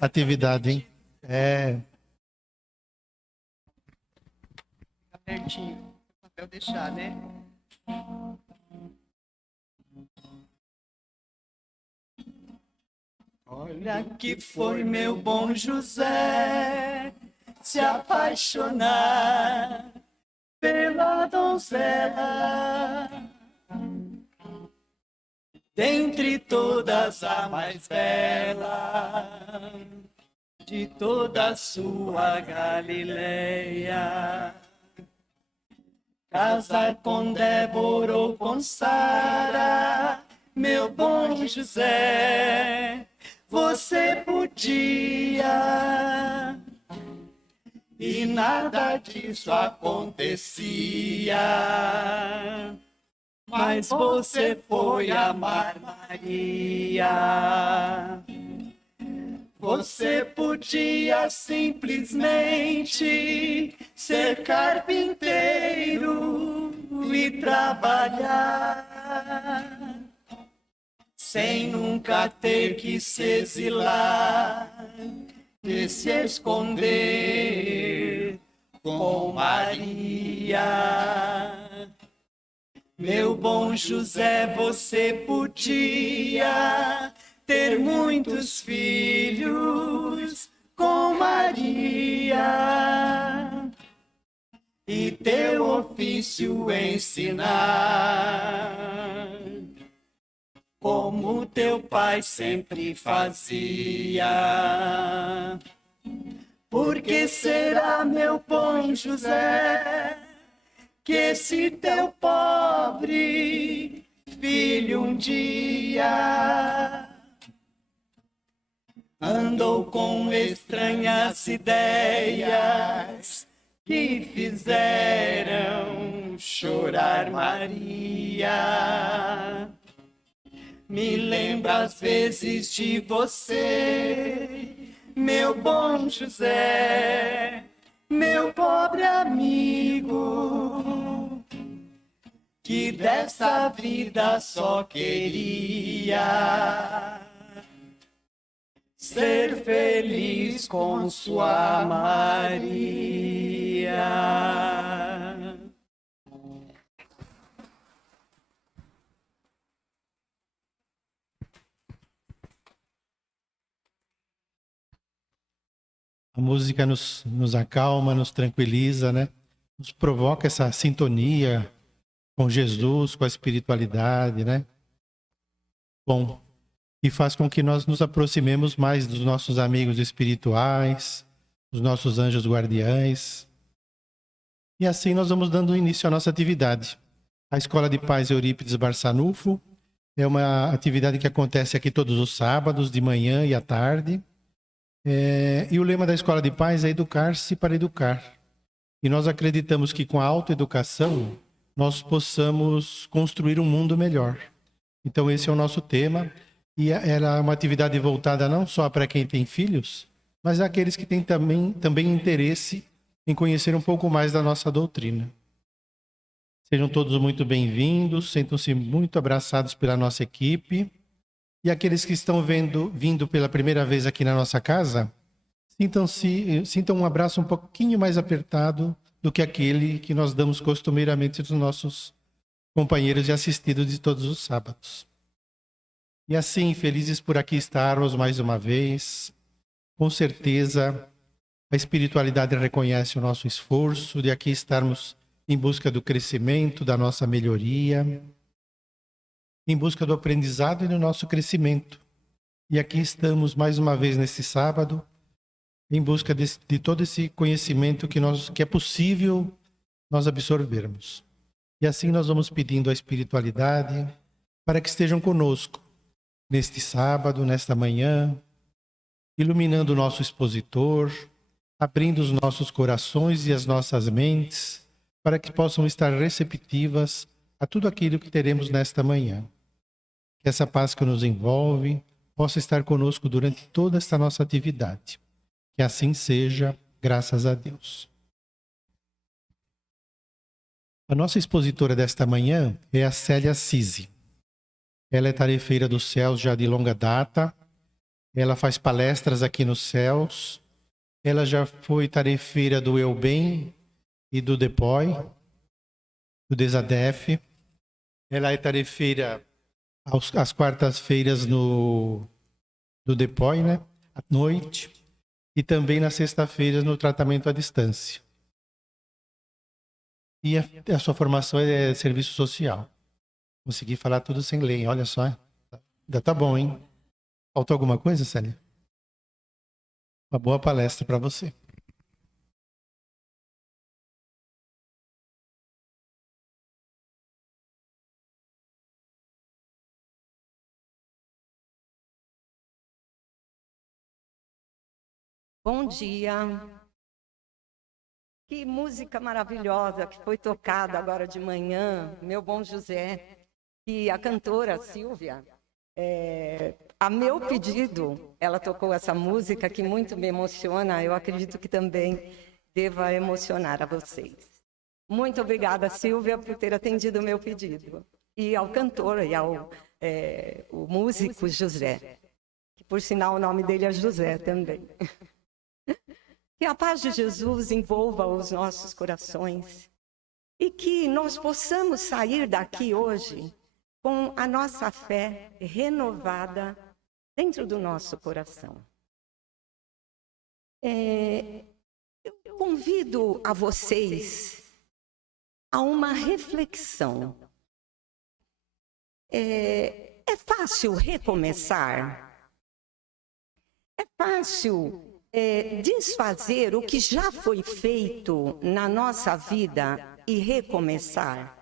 atividade, hein? É. Abertinho. O papel deixar, né? Olha que foi meu bom José se apaixonar pela donzela, dentre todas a mais bela de toda a sua Galileia. Casar com Débora ou com Sara, meu bom José, você podia, e nada disso acontecia. Mas você foi amar Maria. Você podia simplesmente ser carpinteiro e trabalhar, sem nunca ter que se exilar e se esconder com Maria. Meu bom José, você podia ter muitos filhos com Maria e teu ofício ensinar, como teu pai sempre fazia. Por que será, meu bom José, que esse teu pobre filho um dia andou com estranhas ideias que fizeram chorar Maria? Me lembra às vezes de você, meu bom José, meu pobre amigo, que dessa vida só queria ser feliz com sua Maria. A música nos acalma, nos tranquiliza, né? Nos provoca essa sintonia com Jesus, com a espiritualidade, né? Bom, e faz com que nós nos aproximemos mais dos nossos amigos espirituais, dos nossos anjos guardiães. E assim nós vamos dando início à nossa atividade. A Escola de Paz Eurípides Barçanufo é uma atividade que acontece aqui todos os sábados, de manhã e à tarde. E o lema da Escola de Paz é educar-se para educar. E nós acreditamos que com a autoeducação nós possamos construir um mundo melhor. Então esse é o nosso tema. E era uma atividade voltada não só para quem tem filhos, mas aqueles que têm também interesse em conhecer um pouco mais da nossa doutrina. Sejam todos muito bem-vindos, sintam-se muito abraçados pela nossa equipe. E aqueles que estão vindo pela primeira vez aqui na nossa casa, sintam um abraço um pouquinho mais apertado do que aquele que nós damos costumeiramente aos nossos companheiros e assistidos de todos os sábados. E assim, felizes por aqui estarmos mais uma vez, com certeza a espiritualidade reconhece o nosso esforço de aqui estarmos em busca do crescimento, da nossa melhoria, em busca do aprendizado e do nosso crescimento. E aqui estamos mais uma vez nesse sábado, em busca de todo esse conhecimento que é possível nós absorvermos. E assim nós vamos pedindo à espiritualidade para que estejam conosco neste sábado, nesta manhã, iluminando o nosso expositor, abrindo os nossos corações e as nossas mentes para que possam estar receptivas a tudo aquilo que teremos nesta manhã. Que essa paz que nos envolve possa estar conosco durante toda esta nossa atividade. Que assim seja, graças a Deus. A nossa expositora desta manhã é a Célia Cisi. Ela é tarefeira dos céus já de longa data Ela faz palestras aqui nos céus. Ela já foi tarefeira do Eu Bem e do DEPOI, do Desadef. Ela é tarefeira às quartas-feiras do DEPOI, né? À noite. E também nas sextas-feiras no tratamento à distância. E a sua formação é serviço social. Consegui falar tudo sem ler, olha só. Ainda tá bom, hein? Faltou alguma coisa, Célia? Uma boa palestra para você. Bom dia. Que música maravilhosa que foi tocada agora de manhã, Meu Bom José, e a cantora Silvia, a meu pedido, ela tocou essa música que muito me emociona, eu acredito que também deva emocionar a vocês. Muito obrigada, Silvia, por ter atendido o meu pedido. E ao cantor e ao o músico José, que por sinal o nome dele é José também. Que a paz de Jesus envolva os nossos corações e que nós possamos sair daqui hoje com a nossa fé renovada dentro do nosso coração. Eu convido a vocês a uma reflexão. É fácil recomeçar? É fácil desfazer o que já foi feito na nossa vida e recomeçar?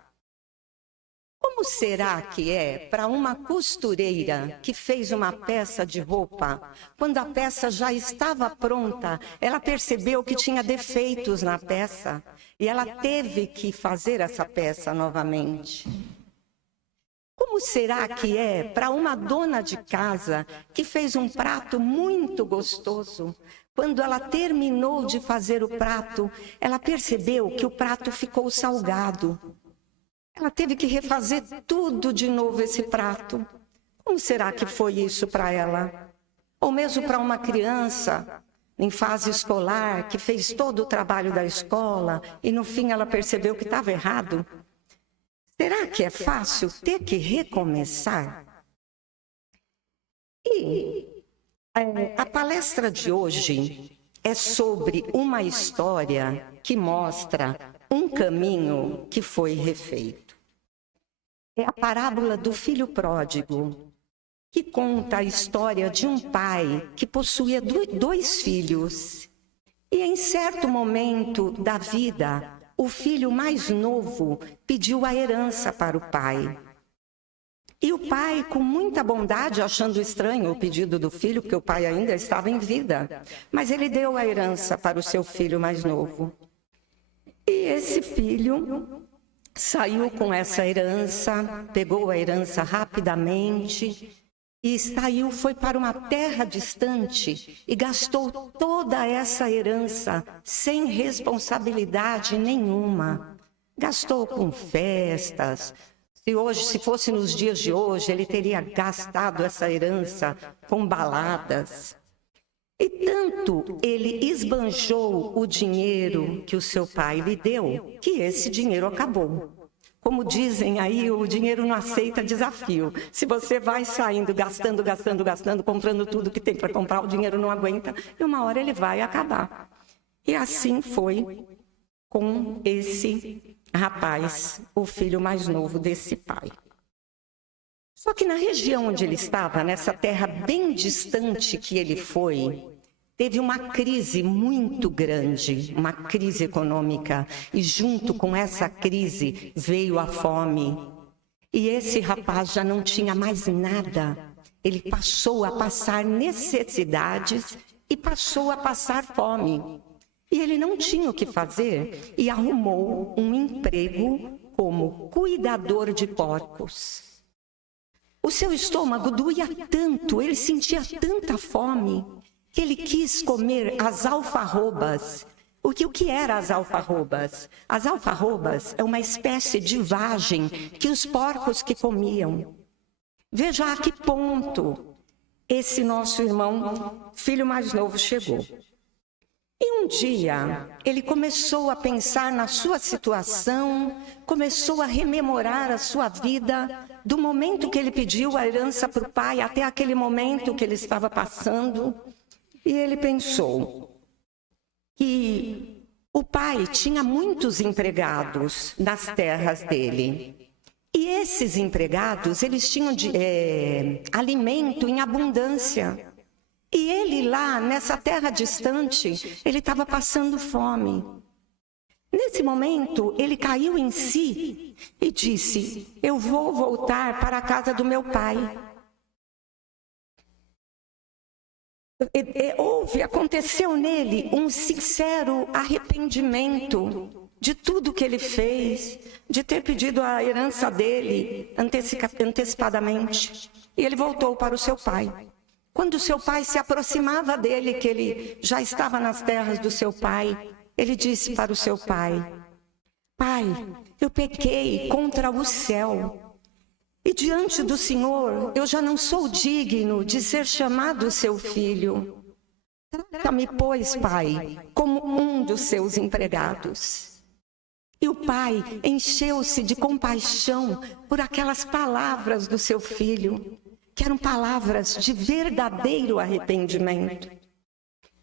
Como será que é para uma costureira que fez uma peça de roupa, quando a peça já estava pronta, ela percebeu que tinha defeitos na peça e ela teve que fazer essa peça novamente? Como será que é para uma dona de casa que fez um prato muito gostoso? Quando ela terminou de fazer o prato, ela percebeu que o prato ficou salgado. Ela teve que refazer tudo de novo esse prato. Como será que foi isso para ela? Ou mesmo para uma criança em fase escolar que fez todo o trabalho da escola e no fim ela percebeu que estava errado? Será que é fácil ter que recomeçar? E a palestra de hoje é sobre uma história que mostra um caminho que foi refeito. É a parábola do filho pródigo, que conta a história de um pai que possuía dois filhos. E em certo momento da vida, o filho mais novo pediu a herança para o pai. E o pai, com muita bondade, achando estranho o pedido do filho, porque o pai ainda estava em vida, mas ele deu a herança para o seu filho mais novo. E esse filho saiu com essa herança, pegou a herança rapidamente e saiu, foi para uma terra distante e gastou toda essa herança sem responsabilidade nenhuma. Gastou com festas. Se fosse nos dias de hoje, ele teria gastado essa herança com baladas. E tanto ele esbanjou o dinheiro que o seu pai lhe deu, que esse dinheiro acabou. Como dizem aí, o dinheiro não aceita desafio. Se você vai saindo, gastando, comprando tudo que tem para comprar, o dinheiro não aguenta e uma hora ele vai acabar. E assim foi com esse rapaz, o filho mais novo desse pai. Só que na região onde ele estava, nessa terra bem distante que ele foi, teve uma crise muito grande, uma crise econômica, e junto com essa crise veio a fome. E esse rapaz já não tinha mais nada, ele passou a passar necessidades e passou a passar fome. E ele não tinha o que fazer e arrumou um emprego como cuidador de porcos. O seu estômago doía tanto, ele sentia tanta fome, que ele quis comer as alfarrobas. O que eram as alfarrobas? As alfarrobas é uma espécie de vagem que os porcos que comiam. Veja a que ponto esse nosso irmão, filho mais novo, chegou. E um dia, ele começou a pensar na sua situação, começou a rememorar a sua vida, do momento que ele pediu a herança para o pai, até aquele momento que ele estava passando. E ele pensou que o pai tinha muitos empregados nas terras dele. E esses empregados, eles tinham alimento em abundância. E ele lá, nessa terra distante, ele estava passando fome. Nesse momento, ele caiu em si e disse: eu vou voltar para a casa do meu pai. Aconteceu nele um sincero arrependimento de tudo que ele fez, de ter pedido a herança dele antecipadamente. E ele voltou para o seu pai. Quando o seu pai se aproximava dele, que ele já estava nas terras do seu pai, ele disse para o seu pai: pai, eu pequei contra o céu. E diante do Senhor, eu já não sou digno de ser chamado seu filho. Trata-me, pois, pai, como um dos seus empregados. E o pai encheu-se de compaixão por aquelas palavras do seu filho, que eram palavras de verdadeiro arrependimento.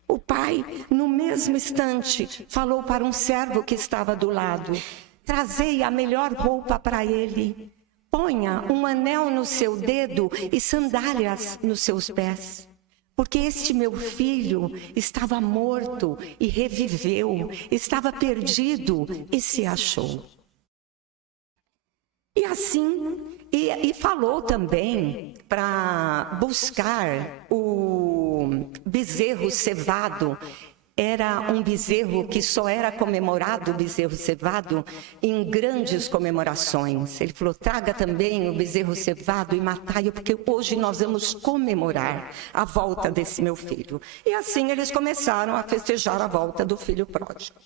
O pai, no mesmo instante, falou para um servo que estava do lado: trazei a melhor roupa para ele. Ponha um anel no seu dedo e sandálias nos seus pés. Porque este meu filho estava morto e reviveu, estava perdido e se achou. E assim, e falou também para buscar o bezerro cevado. Era um bezerro que só era comemorado, o bezerro cevado, em grandes comemorações. Ele falou: traga também o bezerro cevado e matai-o, porque hoje nós vamos comemorar a volta desse meu filho. E assim eles começaram a festejar a volta do filho pródigo.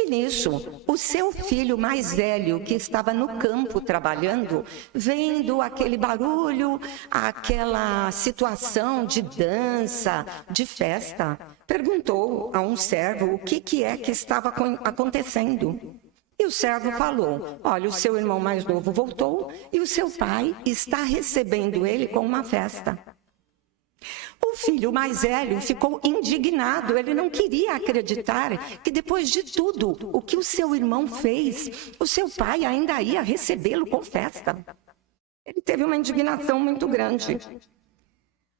E nisso, o seu filho mais velho, que estava no campo trabalhando, vendo aquele barulho, aquela situação de dança, de festa, perguntou a um servo o que é que estava acontecendo. E o servo falou: olha, o seu irmão mais novo voltou e o seu pai está recebendo ele com uma festa. O filho mais velho ficou indignado, ele não queria acreditar que depois de tudo o que o seu irmão fez, o seu pai ainda ia recebê-lo com festa. Ele teve uma indignação muito grande.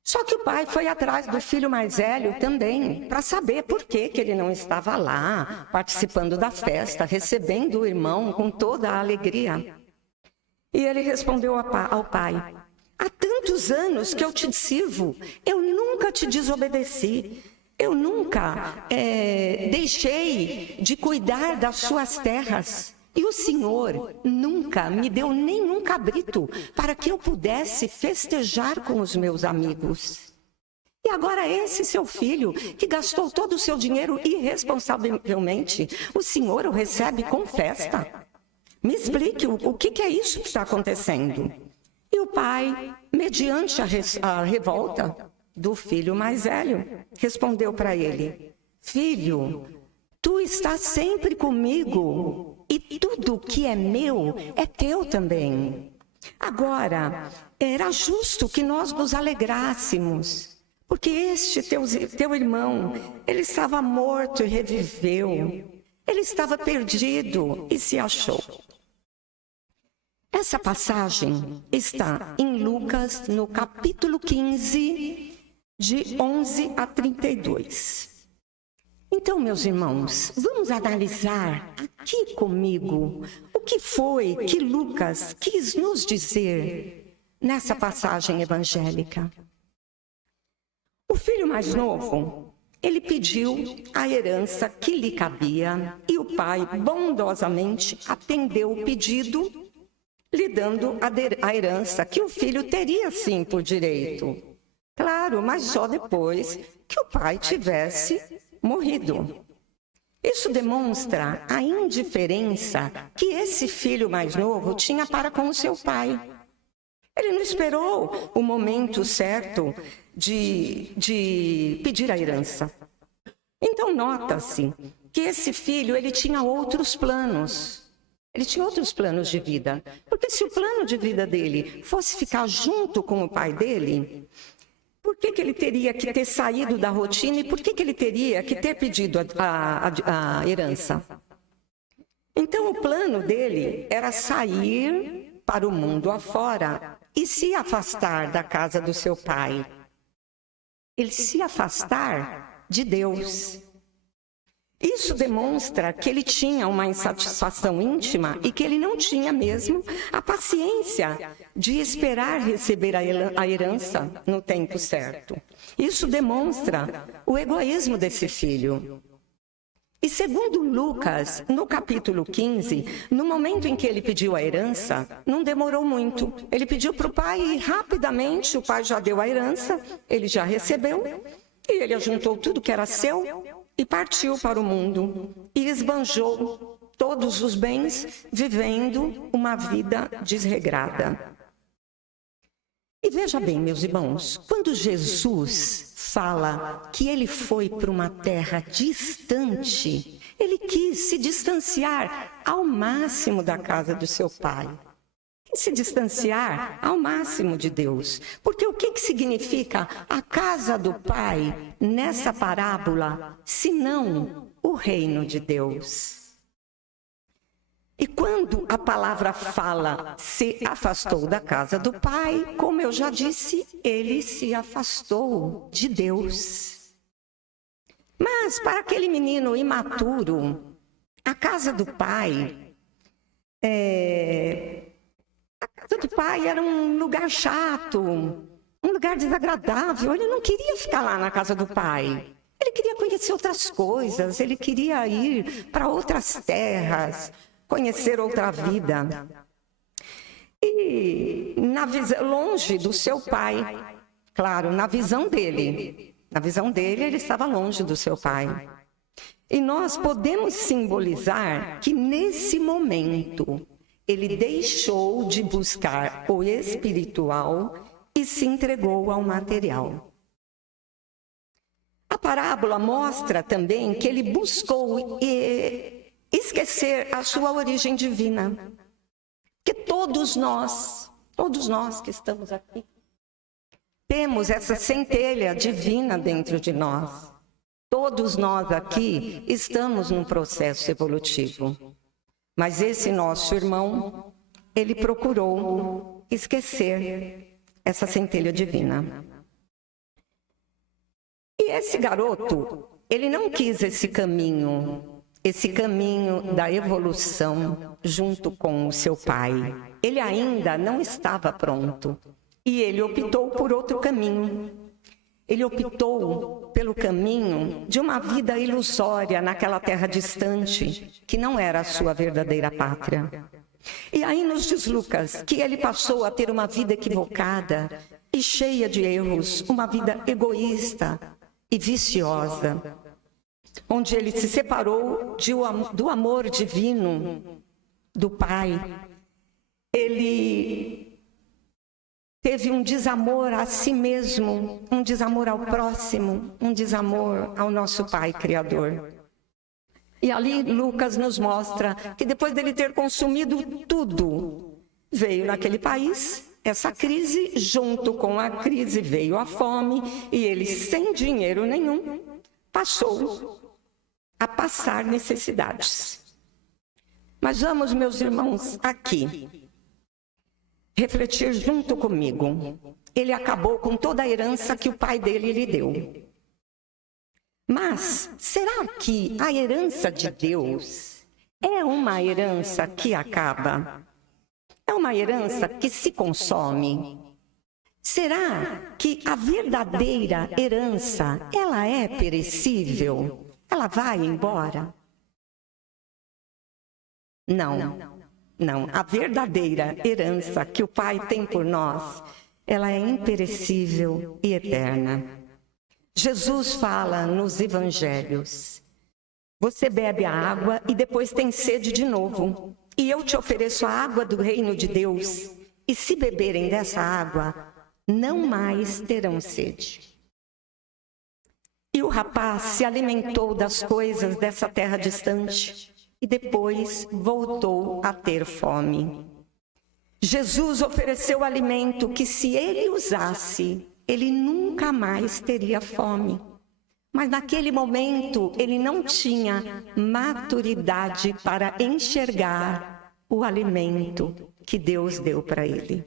Só que o pai foi atrás do filho mais velho também, para saber por que ele não estava lá, participando da festa, recebendo o irmão com toda a alegria. E ele respondeu ao pai: há tantos anos que eu te sirvo, eu nunca te desobedeci, eu nunca deixei de cuidar das suas terras. E o Senhor nunca me deu nenhum cabrito para que eu pudesse festejar com os meus amigos. E agora esse seu filho, que gastou todo o seu dinheiro irresponsavelmente, o Senhor o recebe com festa? Me explique o que é isso que está acontecendo. E o pai, mediante a revolta do filho mais velho, respondeu para ele: filho, tu estás sempre comigo e tudo que é meu é teu também. Agora, era justo que nós nos alegrássemos, porque este teu irmão, ele estava morto e reviveu. Ele estava perdido e se achou. Essa passagem está em Lucas, no capítulo 15, de 11 a 32. Então, meus irmãos, vamos analisar aqui comigo o que foi que Lucas quis nos dizer nessa passagem evangélica. O filho mais novo, ele pediu a herança que lhe cabia e o pai bondosamente atendeu o pedido, lhe dando a herança que o filho teria sim por direito. Claro, mas só depois que o pai tivesse morrido. Isso demonstra a indiferença que esse filho mais novo tinha para com o seu pai. Ele não esperou o momento certo de pedir a herança. Então, nota-se que esse filho, ele tinha outros planos. Ele tinha outros planos de vida. Porque se o plano de vida dele fosse ficar junto com o pai dele, por que ele teria que ter saído da rotina e por que ele teria que ter pedido a herança? Então, o plano dele era sair para o mundo afora e se afastar da casa do seu pai. Ele se afastar de Deus. Isso demonstra que ele tinha uma insatisfação íntima e que ele não tinha mesmo a paciência de esperar receber a herança no tempo certo. Isso demonstra o egoísmo desse filho. E segundo Lucas, no capítulo 15, no momento em que ele pediu a herança, não demorou muito. Ele pediu para o pai e rapidamente o pai já deu a herança, ele já recebeu, e ele ajuntou tudo que era seu e partiu para o mundo. E esbanjou todos os bens, vivendo uma vida desregrada. E veja bem, meus irmãos, quando Jesus fala que ele foi para uma terra distante, ele quis se distanciar ao máximo da casa do seu pai. Quis se distanciar ao máximo de Deus. Porque o que significa a casa do pai nessa parábola, senão o reino de Deus? E quando a palavra fala, se afastou da casa do pai, como eu já disse, ele se afastou de Deus. Mas para aquele menino imaturo, a casa do pai, era um lugar chato, um lugar desagradável. Ele não queria ficar lá na casa do pai. Ele queria conhecer outras coisas, ele queria ir para outras terras, conhecer outra vida. E longe do seu pai, claro, na visão dele, ele estava longe do seu pai. E nós podemos simbolizar que nesse momento ele deixou de buscar o espiritual e se entregou ao material. A parábola mostra também que ele buscou esquecer a sua origem divina. Que todos nós que estamos aqui, temos essa centelha divina dentro de nós. Todos nós aqui estamos num processo evolutivo. Mas esse nosso irmão, ele procurou esquecer essa centelha divina. E esse garoto, ele não quis esse caminho da evolução junto com o seu pai. Ele ainda não estava pronto. E ele optou por outro caminho. Ele optou pelo caminho de uma vida ilusória naquela terra distante, que não era a sua verdadeira pátria. E aí nos diz Lucas que ele passou a ter uma vida equivocada e cheia de erros, uma vida egoísta e viciosa, onde ele se separou do amor divino do Pai. Ele teve um desamor a si mesmo, um desamor ao próximo, um desamor ao nosso Pai Criador. E ali Lucas nos mostra que depois dele ter consumido tudo, veio naquele país essa crise, junto com a crise veio a fome, e ele, sem dinheiro nenhum, passou a passar necessidades. Mas vamos, meus irmãos, aqui refletir junto comigo. Ele acabou com toda a herança que o pai dele lhe deu. Mas será que a herança de Deus é uma herança que acaba? É uma herança que se consome? Será que a verdadeira herança, ela é perecível? Ela vai embora? Não. A verdadeira herança que o Pai tem por nós, ela é imperecível e eterna. Jesus fala nos evangelhos: você bebe a água e depois tem sede de novo. E eu te ofereço a água do reino de Deus, e se beberem dessa água, não mais terão sede. E o rapaz se alimentou das coisas dessa terra distante e depois voltou a ter fome. Jesus ofereceu alimento que, se ele usasse, ele nunca mais teria fome. Mas naquele momento ele não tinha maturidade para enxergar o alimento que Deus deu para ele.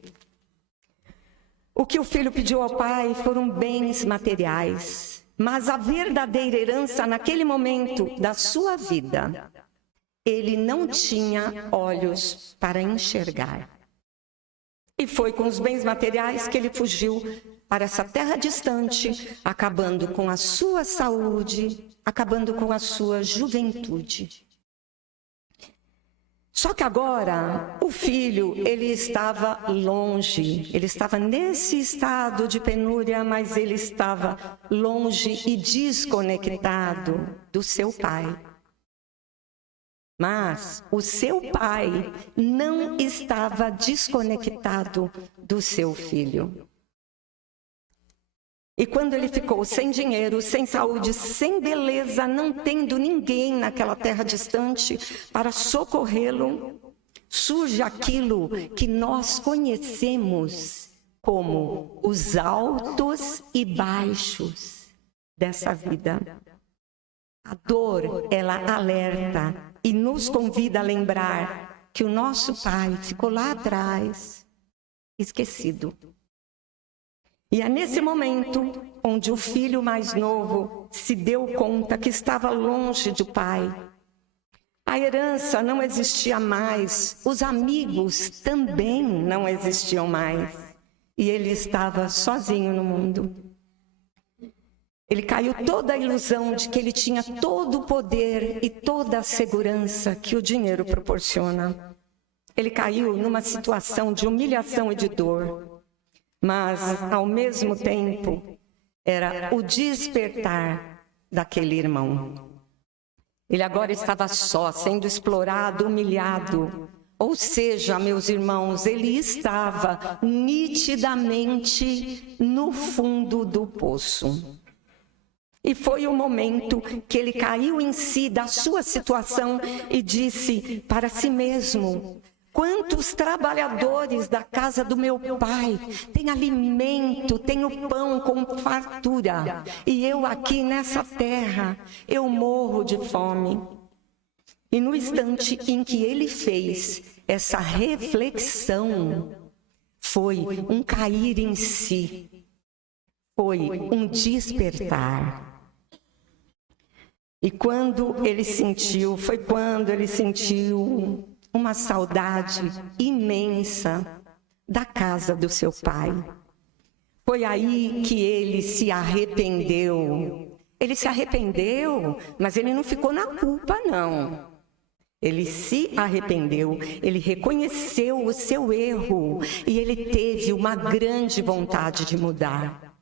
O que o filho pediu ao pai foram bens materiais, mas a verdadeira herança naquele momento da sua vida, ele não tinha olhos para enxergar. E foi com os bens materiais que ele fugiu para essa terra distante, acabando com a sua saúde, acabando com a sua juventude. Só que agora, o filho, ele estava longe, ele estava nesse estado de penúria, mas ele estava longe e desconectado do seu pai. Mas o seu pai não estava desconectado do seu filho. E quando ele ficou sem dinheiro, sem saúde, sem beleza, não tendo ninguém naquela terra distante para socorrê-lo, surge aquilo que nós conhecemos como os altos e baixos dessa vida. A dor, ela alerta e nos convida a lembrar que o nosso pai ficou lá atrás, esquecido. E é nesse momento onde o filho mais novo se deu conta que estava longe do pai. A herança não existia mais, os amigos também não existiam mais. E ele estava sozinho no mundo. Ele caiu toda a ilusão de que ele tinha todo o poder e toda a segurança que o dinheiro proporciona. Ele caiu numa situação de humilhação e de dor. Mas, ao mesmo tempo, era o despertar daquele irmão. Ele agora estava só, sendo explorado, humilhado. Ou seja, meus irmãos, ele estava nitidamente no fundo do poço. E foi o momento que ele caiu em si da sua situação e disse para si mesmo: quantos trabalhadores da casa do meu pai têm alimento, têm o pão com fartura, e eu aqui nessa terra, eu morro de fome. E no instante em que ele fez essa reflexão, foi um cair em si, foi um despertar. E quando ele sentiu, foi quando ele sentiu uma saudade imensa da casa do seu pai. Foi aí que ele se arrependeu. Ele se arrependeu, mas ele não ficou na culpa, não. Ele se arrependeu, ele reconheceu o seu erro e ele teve uma grande vontade de mudar.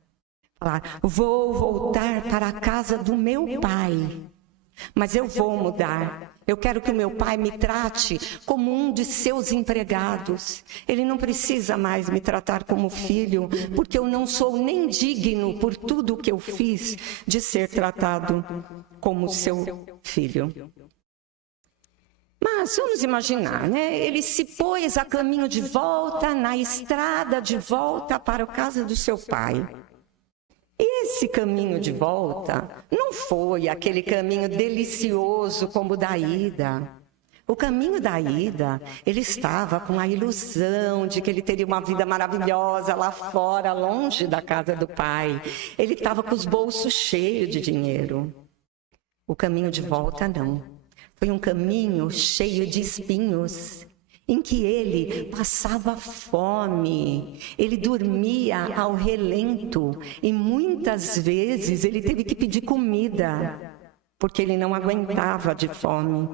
Falar: vou voltar para a casa do meu pai, mas eu vou mudar. Eu quero que o meu pai me trate como um de seus empregados. Ele não precisa mais me tratar como filho, porque eu não sou nem digno, por tudo que eu fiz, de ser tratado como seu filho. Mas vamos imaginar, né? Ele se pôs a caminho de volta, na estrada de volta para a casa do seu pai. E esse caminho de volta não foi aquele caminho delicioso como o da ida. O caminho da ida, ele estava com a ilusão de que ele teria uma vida maravilhosa lá fora, longe da casa do pai. Ele estava com os bolsos cheios de dinheiro. O caminho de volta não. Foi um caminho cheio de espinhos, em que ele passava fome, ele dormia ao relento e muitas vezes ele teve que pedir comida, porque ele não aguentava de fome.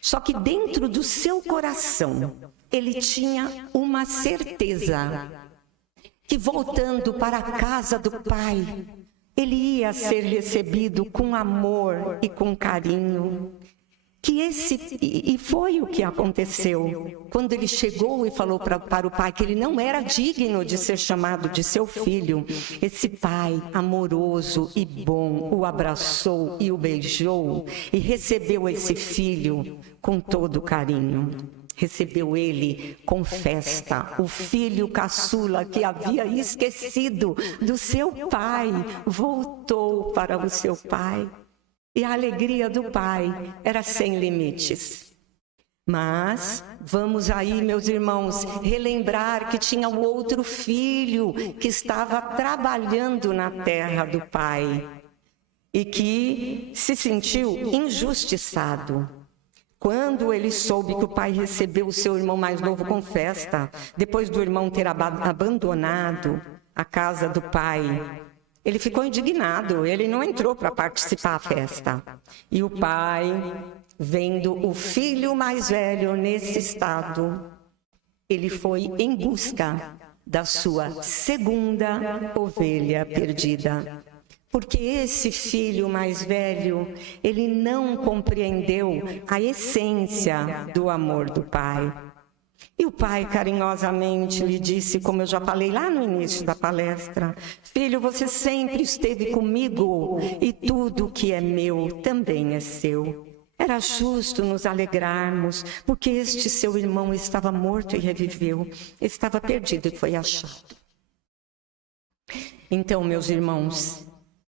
Só que dentro do seu coração, ele tinha uma certeza, que voltando para a casa do pai, ele ia ser recebido com amor e com carinho. E foi o que aconteceu. Quando ele chegou e falou para o pai que ele não era digno de ser chamado de seu filho, esse pai amoroso e bom o abraçou e o beijou e recebeu esse filho com todo carinho. Recebeu ele com festa. O filho caçula que havia esquecido do seu pai voltou para o seu pai. E a alegria do pai era sem limites. Mas vamos aí, meus irmãos, relembrar que tinha um outro filho que estava trabalhando na terra do pai e que se sentiu injustiçado. Quando ele soube que o pai recebeu o seu irmão mais novo com festa, depois do irmão ter abandonado a casa do pai, ele ficou indignado, ele não entrou para participar da festa. E o pai, vendo o filho mais velho nesse estado, ele foi em busca da sua segunda ovelha perdida. Porque esse filho mais velho, ele não compreendeu a essência do amor do pai. E o pai carinhosamente lhe disse, como eu já falei lá no início da palestra: filho, você sempre esteve comigo e tudo que é meu também é seu. Era justo nos alegrarmos, porque este seu irmão estava morto e reviveu, estava perdido e foi achado. Então, meus irmãos,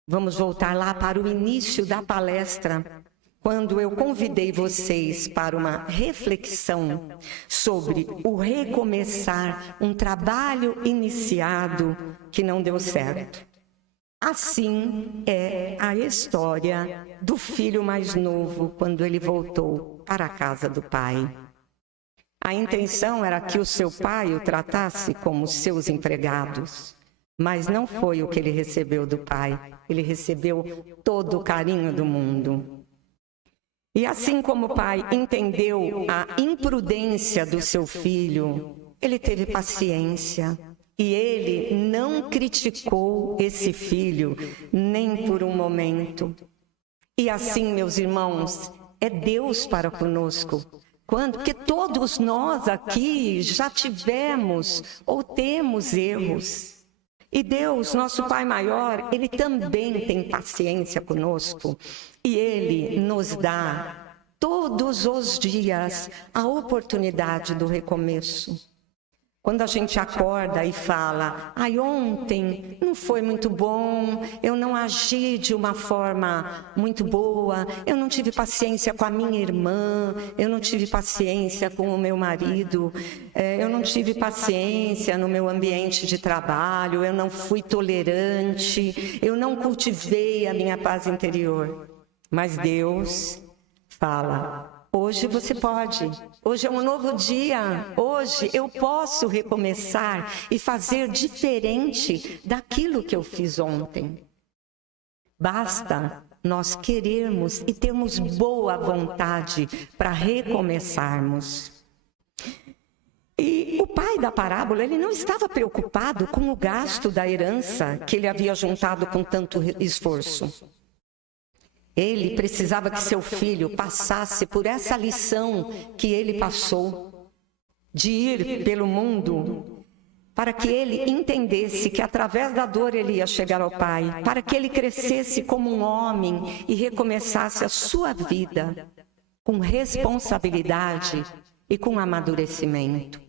vamos voltar lá para o início da palestra, quando eu convidei vocês para uma reflexão sobre o recomeçar um trabalho iniciado que não deu certo. Assim é a história do filho mais novo quando ele voltou para a casa do pai. A intenção era que o seu pai o tratasse como seus empregados, mas não foi o que ele recebeu do pai. Ele recebeu todo o carinho do mundo. E assim como o pai entendeu a imprudência do seu filho, ele teve paciência. E ele não criticou esse filho nem por um momento. E assim, meus irmãos, é Deus para conosco. Porque todos nós aqui já tivemos ou temos erros. E Deus, nosso Pai maior, Ele também tem paciência conosco. E Ele nos dá todos os dias a oportunidade do recomeço. Quando a gente acorda e fala: ai, ontem não foi muito bom, eu não agi de uma forma muito boa, eu não tive paciência com a minha irmã, eu não tive paciência com o meu marido, eu não tive paciência no meu ambiente de trabalho, eu não fui tolerante, eu não cultivei a minha paz interior. Mas Deus fala: hoje você pode, hoje é um novo dia, hoje eu posso recomeçar e fazer diferente daquilo que eu fiz ontem. Basta nós querermos e termos boa vontade para recomeçarmos. E o pai da parábola, ele não estava preocupado com o gasto da herança que ele havia juntado com tanto esforço. Ele precisava que seu filho passasse por essa lição que ele passou, de ir pelo mundo, para que ele entendesse que através da dor ele ia chegar ao Pai, para que ele crescesse como um homem e recomeçasse a sua vida com responsabilidade e com amadurecimento.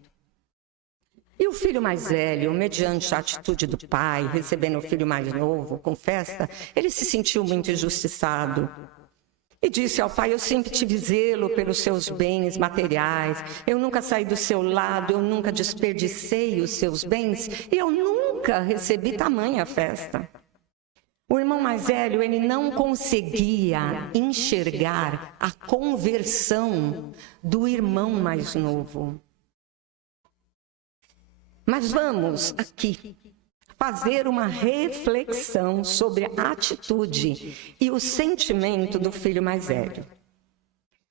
E o filho mais velho, mediante a atitude do pai, recebendo o filho mais novo com festa, ele se sentiu muito injustiçado. E disse ao pai: eu sempre tive zelo pelos seus bens materiais, eu nunca saí do seu lado, eu nunca desperdicei os seus bens, e eu nunca recebi tamanha festa. O irmão mais velho, ele não conseguia enxergar a conversão do irmão mais novo. Mas vamos aqui fazer uma reflexão sobre a atitude e o sentimento do filho mais velho.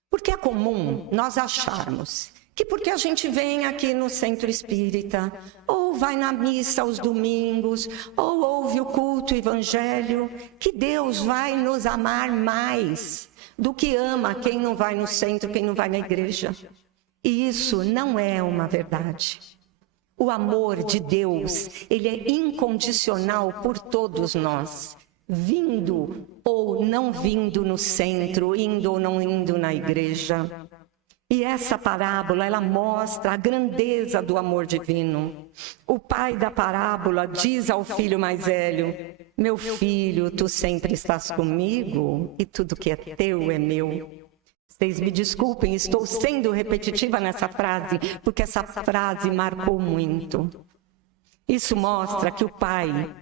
Porque é comum nós acharmos que porque a gente vem aqui no centro espírita, ou vai na missa aos domingos, ou ouve o culto evangelho, que Deus vai nos amar mais, do que ama quem não vai no centro, quem não vai na igreja. E isso não é uma verdade. O amor de Deus, ele é incondicional por todos nós, vindo ou não vindo no centro, indo ou não indo na igreja. E essa parábola, ela mostra a grandeza do amor divino. O pai da parábola diz ao filho mais velho: meu filho, tu sempre estás comigo e tudo que é teu é meu. Vocês me desculpem, estou sendo repetitiva nessa frase, porque essa frase marcou muito. Isso mostra que o pai,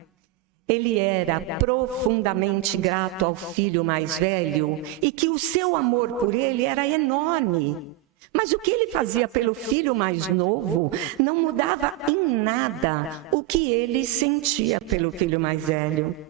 ele era profundamente grato ao filho mais velho e que o seu amor por ele era enorme. Mas o que ele fazia pelo filho mais novo não mudava em nada o que ele sentia pelo filho mais velho.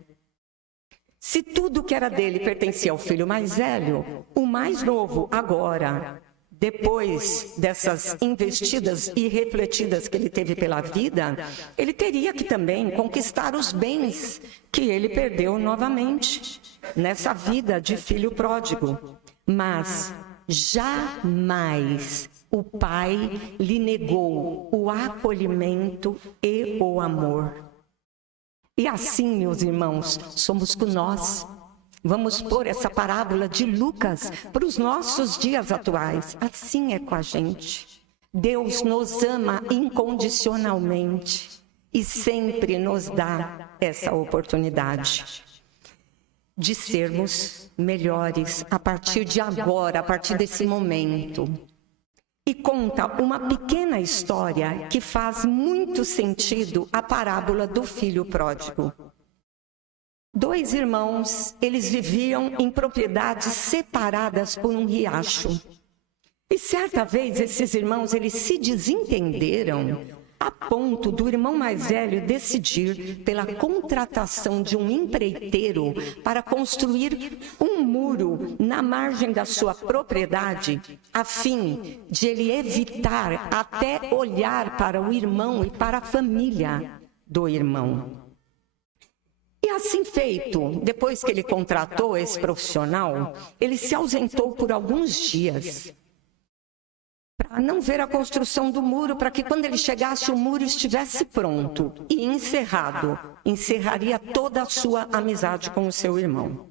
Se tudo que era dele pertencia ao filho mais velho, o mais novo agora, depois dessas investidas irrefletidas que ele teve pela vida, ele teria que também conquistar os bens que ele perdeu novamente nessa vida de filho pródigo. Mas jamais o pai lhe negou o acolhimento e o amor. E assim, meus irmãos, somos com nós. Vamos pôr essa parábola de Lucas para os nossos dias atuais. Assim é com a gente. Deus nos ama incondicionalmente e sempre nos dá essa oportunidade de sermos melhores a partir de agora, a partir desse momento. E conta uma pequena história que faz muito sentido a parábola do filho pródigo. 2 irmãos, eles viviam em propriedades separadas por um riacho. E certa vez esses irmãos, eles se desentenderam a ponto do irmão mais velho decidir pela contratação de um empreiteiro para construir um muro na margem da sua propriedade, a fim de ele evitar até olhar para o irmão e para a família do irmão. E assim feito, depois que ele contratou esse profissional, ele se ausentou por alguns dias para não ver a construção do muro, para que quando ele chegasse o muro estivesse pronto e encerrado, encerraria toda a sua amizade com o seu irmão.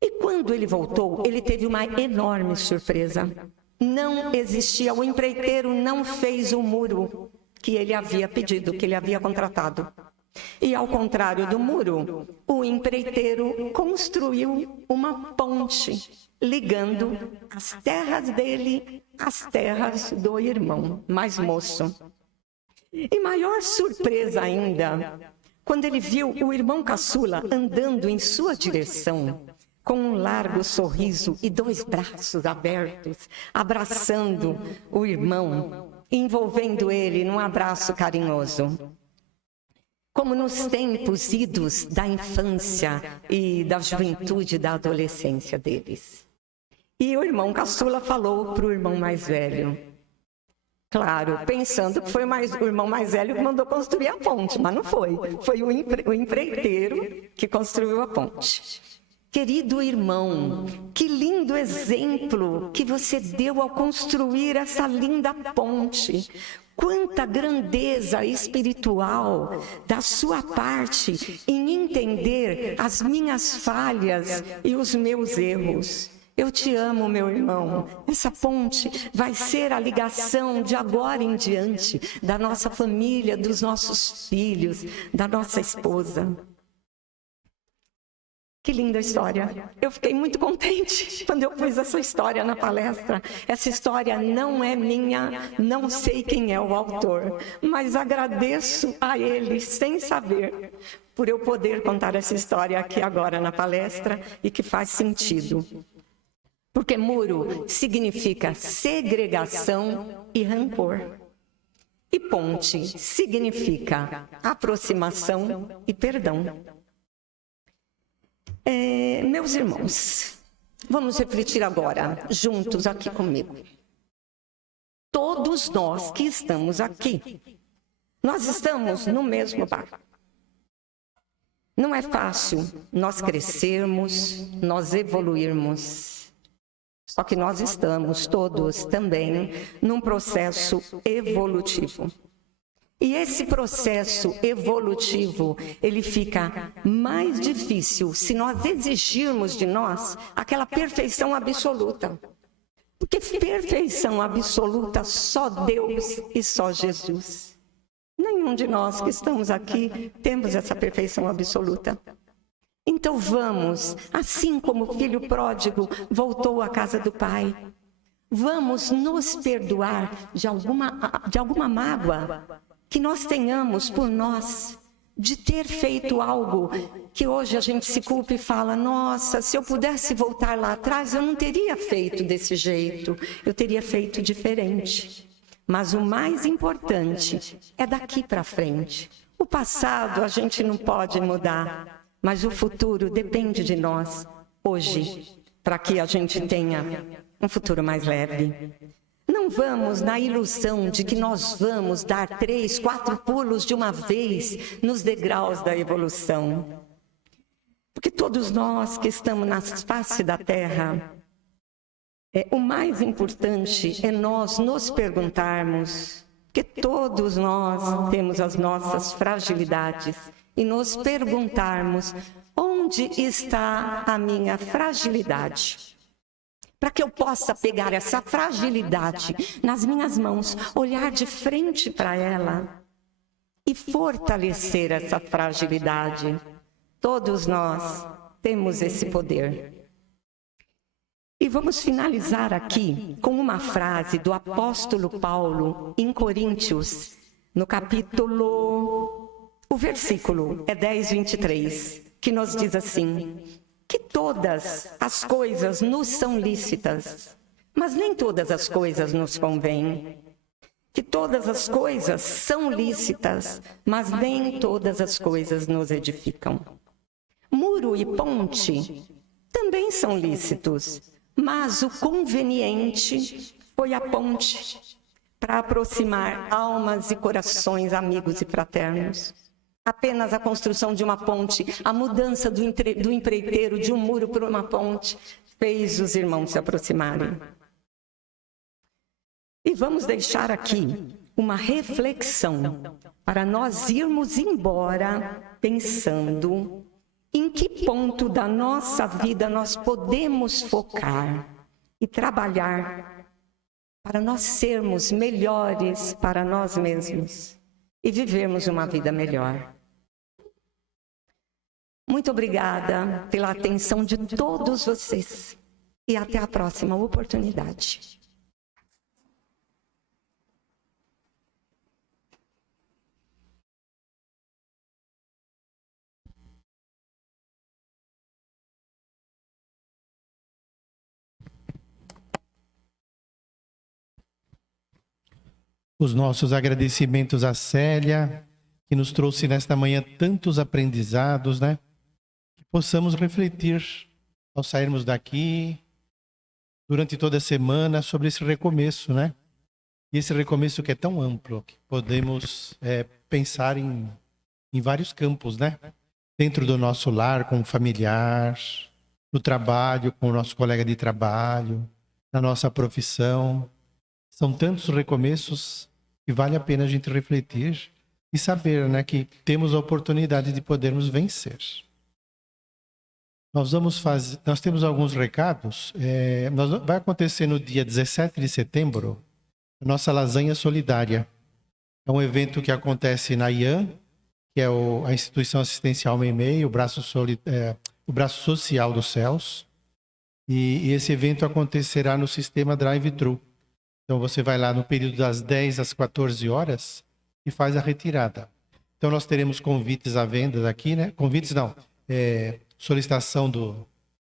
E quando ele voltou, ele teve uma enorme surpresa. Não existia, o empreiteiro não fez o muro que ele havia pedido, que ele havia contratado. E ao contrário do muro, o empreiteiro construiu uma ponte ligando as terras dele às terras do irmão mais moço. E maior surpresa ainda, quando ele viu o irmão caçula andando em sua direção, com um largo sorriso e 2 braços abertos, abraçando o irmão, envolvendo ele num abraço carinhoso. Como nos tempos idos da infância e da juventude, da adolescência deles. E o irmão caçula falou para o irmão mais velho. Claro, pensando que foi o irmão mais velho que mandou construir a ponte, mas não foi. Foi o empreiteiro que construiu a ponte. Querido irmão, que lindo exemplo que você deu ao construir essa linda ponte. Quanta grandeza espiritual da sua parte em entender as minhas falhas e os meus erros. Eu te amo, meu irmão. Essa ponte vai ser a ligação de agora em diante da nossa família, dos nossos filhos, da nossa esposa. Que linda história. Eu fiquei muito contente quando eu pus essa história na palestra. Essa história não é minha, não sei quem é o autor, mas agradeço a ele, sem saber, por eu poder contar essa história aqui agora na palestra e que faz sentido. Porque muro significa segregação e rancor. E ponte significa aproximação e perdão. Meus irmãos, vamos refletir agora, juntos aqui comigo. Todos nós que estamos aqui, nós estamos no mesmo barco. Não é fácil nós crescermos, nós evoluirmos. Só que nós estamos todos também num processo evolutivo. E esse processo evolutivo, ele fica mais difícil se nós exigirmos de nós aquela perfeição absoluta. Porque perfeição absoluta só Deus e só Jesus. Nenhum de nós que estamos aqui temos essa perfeição absoluta. Então vamos, assim como o filho pródigo voltou à casa do pai, vamos nos perdoar de alguma mágoa que nós tenhamos por nós, de ter feito algo que hoje a gente se culpa e fala, nossa, se eu pudesse voltar lá atrás, eu não teria feito desse jeito, eu teria feito diferente. Mas o mais importante é daqui para frente. O passado a gente não pode mudar, mas o futuro depende de nós, hoje, para que a gente tenha um futuro mais leve. Não vamos na ilusão de que nós vamos dar 3, 4 pulos de uma vez nos degraus da evolução. Porque todos nós que estamos na face da Terra, o mais importante é nós nos perguntarmos, porque todos nós temos as nossas fragilidades, e nos perguntarmos, onde está a minha fragilidade? Para que eu possa pegar essa fragilidade nas minhas mãos, olhar de frente para ela e fortalecer essa fragilidade. Todos nós temos esse poder. E vamos finalizar aqui com uma frase do apóstolo Paulo em Coríntios, no o versículo é 10:23, que nos diz assim: que todas as coisas nos são lícitas, mas nem todas as coisas nos convêm. Que todas as coisas são lícitas, mas nem todas as coisas nos edificam. Muro e ponte também são lícitos, mas o conveniente foi a ponte para aproximar almas e corações amigos e fraternos. Apenas a construção de uma ponte, a mudança do empreiteiro de um muro por uma ponte, fez os irmãos se aproximarem. E vamos deixar aqui uma reflexão para nós irmos embora pensando em que ponto da nossa vida nós podemos focar e trabalhar para nós sermos melhores para nós mesmos e vivermos uma vida melhor. Muito obrigada pela atenção de todos vocês e até a próxima oportunidade. Os nossos agradecimentos à Célia, que nos trouxe nesta manhã tantos aprendizados, né? Que possamos refletir ao sairmos daqui, durante toda a semana, sobre esse recomeço, né? E esse recomeço que é tão amplo, que podemos pensar em vários campos, né? Dentro do nosso lar, com o familiar, no trabalho, com o nosso colega de trabalho, na nossa profissão. São tantos recomeços que vale a pena a gente refletir e saber, né, que temos a oportunidade de podermos vencer. Nós temos alguns recados. Vai acontecer no dia 17 de setembro a nossa Lasanha Solidária. É um evento que acontece na IAM, que é a Instituição Assistencial Meimei, o braço social dos céus. E esse evento acontecerá no sistema drive-thru. Então você vai lá no período das 10 às 14 horas e faz a retirada. Então nós teremos convites à venda aqui, né? Convites não, solicitação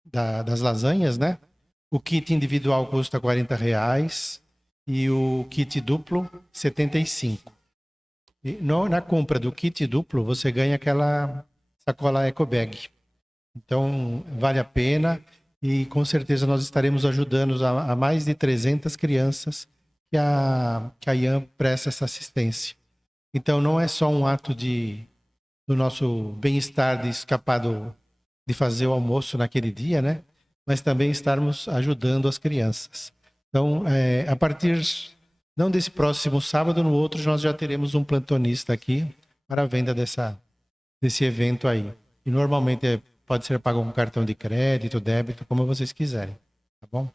das lasanhas, né? O kit individual custa R$40 e o kit duplo R$75. Na compra do kit duplo você ganha aquela sacola Eco Bag. Então vale a pena. E com certeza nós estaremos ajudando a mais de 300 crianças que a IAM presta essa assistência. Então não é só um ato de do nosso bem-estar de escapar de fazer o almoço naquele dia, né? Mas também estarmos ajudando as crianças. Então, a partir, não desse próximo sábado, no outro nós já teremos um plantonista aqui para a venda desse evento aí. E normalmente pode ser pago com cartão de crédito, débito, como vocês quiserem, tá bom?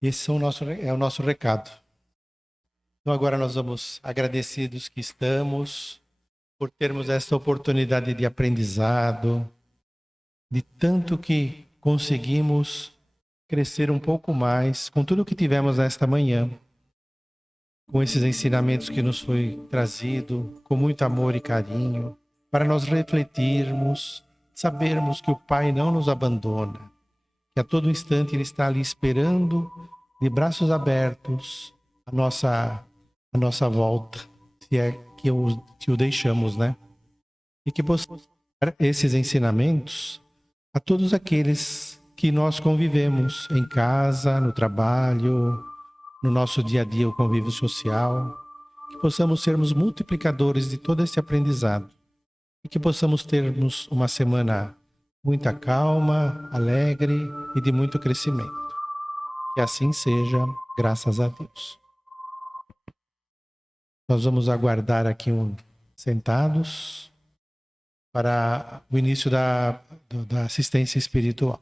Esse é o nosso recado. Então agora nós vamos, agradecidos que estamos, por termos essa oportunidade de aprendizado, de tanto que conseguimos crescer um pouco mais com tudo que tivemos nesta manhã, com esses ensinamentos que nos foi trazido, com muito amor e carinho, para nós refletirmos, sabermos que o Pai não nos abandona, que a todo instante Ele está ali esperando, de braços abertos, a nossa volta, se é que o deixamos, né? E que possamos dar esses ensinamentos a todos aqueles que nós convivemos em casa, no trabalho, no nosso dia a dia, o convívio social, que possamos sermos multiplicadores de todo esse aprendizado e que possamos termos uma semana muita calma, alegre e de muito crescimento. Que assim seja, graças a Deus. Nós vamos aguardar aqui sentados para o início da assistência espiritual.